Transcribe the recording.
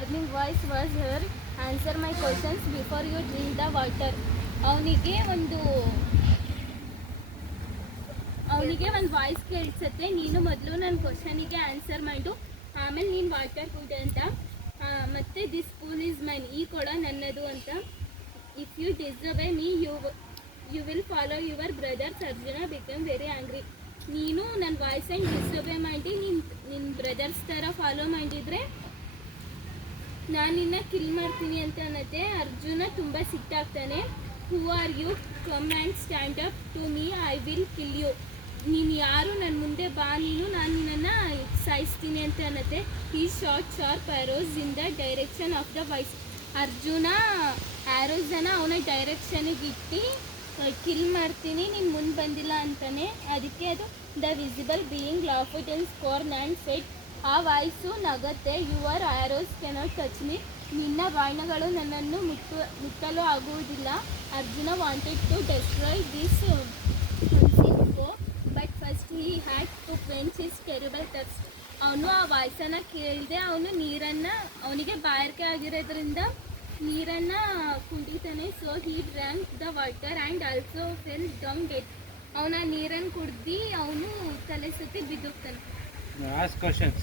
warning voice was heard. Answer my questions before you drink the water. ಅವನಿಗೆ ಒಂದು voice ಕೇಳಿಸುತ್ತೆ, ನೀನು ಮೊದಲು ನನ್ನ ಕ್ವಶನಿಗೆ ಆನ್ಸರ್ ಮಾಡು, ಆಮೇಲೆ ನೀನು ವಾಟರ್ ಕುಡಿ ಅಂತ. ಮತ್ತು ದಿಸ್ ಪೂಲ್ ಈಸ್ ಮೈನ್, ಈ ಕೊಡ ನನ್ನದು ಅಂತ. If you disobey me you will follow your brothers. Arjuna become very angry. ನೀನು ನನ್ನ ವಾಯ್ಸನ್ನು ಡಿಸಬೇ ಮಾಡಿ ನಿನ್ನ ಬ್ರದರ್ಸ್ ಥರ ಫಾಲೋ ಮಾಡಿದರೆ ನಾನು ನಿನ್ನ ಕಿಲ್ ಮಾಡ್ತೀನಿ ಅಂತ ಅನ್ನತ್ತೆ. ಅರ್ಜುನ ತುಂಬ ಸಿಟ್ಟಾಗ್ತಾನೆ. Who are you, come and stand up to me, I will kill you. ನೀನು ಯಾರು, ನನ್ನ ಮುಂದೆ ಬಾ, ನಾನು ನಿನ್ನನ್ನು ಸಾಯಿಸ್ತೀನಿ ಅಂತ ಅನ್ನತ್ತೆ. ಈ short sharp arrows in the direction of the voice. Arjuna ಆ್ಯರೋಸನ್ನು ಅವನ ಡೈರೆಕ್ಷನಿಗೆ ಇಟ್ಟು ಕಿಲ್ ಮಾಡ್ತೀನಿ, ನೀನು ಮುಂದೆ ಬಂದಿಲ್ಲ ಅಂತಾನೆ. ಅದಕ್ಕೆ ಅದು the visible being laughed in scorn and said, ಆ ವಾಯ್ಸು ನಗತ್ತೆ. Your arrows cannot touch me, ನಿನ್ನ ಬಾಣಗಳು ನನ್ನನ್ನು ಮುಟ್ಟಲು ಆಗುವುದಿಲ್ಲ. Arjuna wanted to destroy this foe, but first he had to quench his terrible thirst. ಅವನು ಆ ವಾಯ್ಸನ್ನು ಕೇಳಿದೆ, ಅವನಿಗೆ ಬಾಯಾರಿಕೆ ಆಗಿರೋದ್ರಿಂದ ನೀರನ್ನು ಕುಡಿತಾನೆ. So he drank the water and also fell down dead. ಅವನ ನೀರನ್ನು ಕುಡ್ದು ಅವನು ತಲೆ ಸುತ್ತಿ ಬಿದ್ದೋಗ್ತಾನೆ. Ask questions.